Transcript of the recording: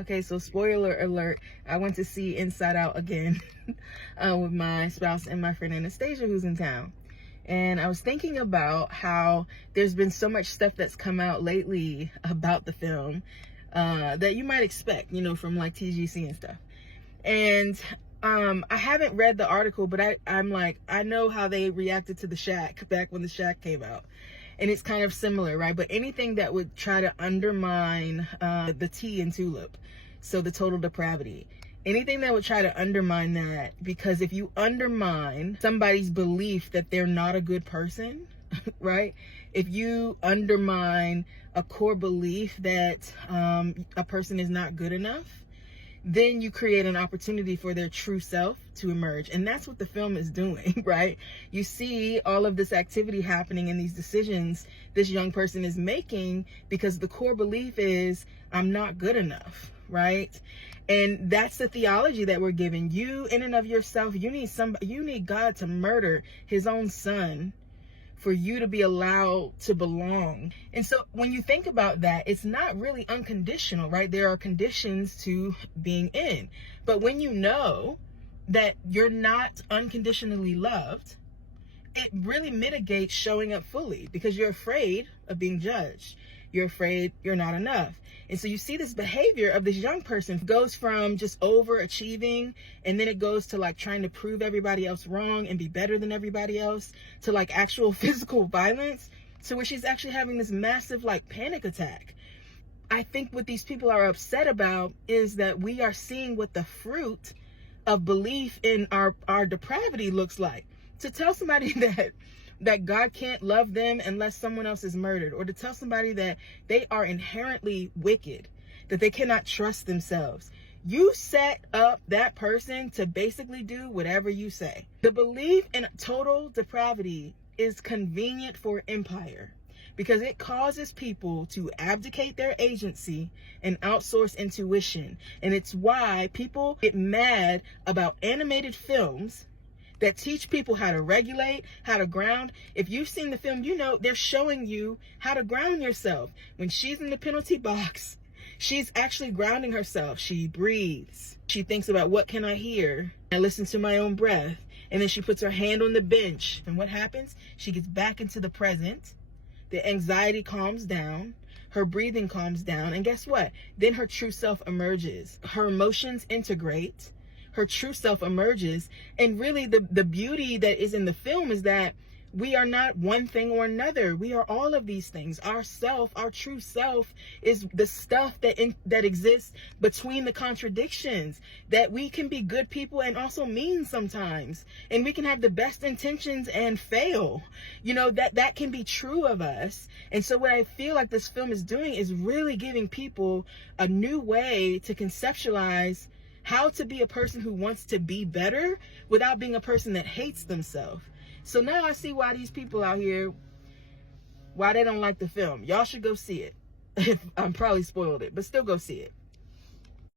Okay, so spoiler alert, I went to see Inside Out again with my spouse and my friend Anastasia, who's in town. And I was thinking about how there's been so much stuff that's come out lately about the film that you might expect, from like TGC and stuff. And I haven't read the article, but I'm like, I know how they reacted to The Shack back when The Shack came out. And it's kind of similar, right? But anything that would try to undermine the T in TULIP, so the total depravity, anything that would try to undermine that, because if you undermine somebody's belief that they're not a good person, right? If you undermine a core belief that a person is not good enough, then you create an opportunity for their true self to emerge. And that's what the film is doing, right? You see all of this activity happening in these decisions this young person is making because the core belief is, I'm not good enough, right? And that's the theology that we're given. You, in and of yourself, you need God to murder his own son for you to be allowed to belong. And so when you think about that, it's not really unconditional, right? There are conditions to being in. But when you know that you're not unconditionally loved, it really mitigates showing up fully because you're afraid of being judged. You're afraid you're not enough. And so you see this behavior of this young person goes from just overachieving, and then it goes to like trying to prove everybody else wrong and be better than everybody else, to like actual physical violence, to where she's actually having this massive like panic attack. I think what these people are upset about is that we are seeing what the fruit of belief in our depravity looks like. To tell somebody that God can't love them unless someone else is murdered, or to tell somebody that they are inherently wicked, that they cannot trust themselves. You set up that person to basically do whatever you say. The belief in total depravity is convenient for empire because it causes people to abdicate their agency and outsource intuition. And it's why people get mad about animated films that teach people how to regulate, how to ground. If you've seen the film, you know they're showing you how to ground yourself. When she's in the penalty box, she's actually grounding herself. She breathes. She thinks about, what can I hear? I listen to my own breath. And then she puts her hand on the bench. And what happens? She gets back into the present. The anxiety calms down. Her breathing calms down. And guess what? Then her true self emerges. Her emotions integrate. Her true self emerges. And really the beauty that is in the film is that we are not one thing or another. We are all of these things. Our self, our true self, is the stuff that exists between the contradictions, that we can be good people and also mean sometimes. And we can have the best intentions and fail. That can be true of us. And so what I feel like this film is doing is really giving people a new way to conceptualize how to be a person who wants to be better without being a person that hates themselves. So now I see why these people out here, why they don't like the film. Y'all should go see it. I'm probably spoiled it, but still go see it.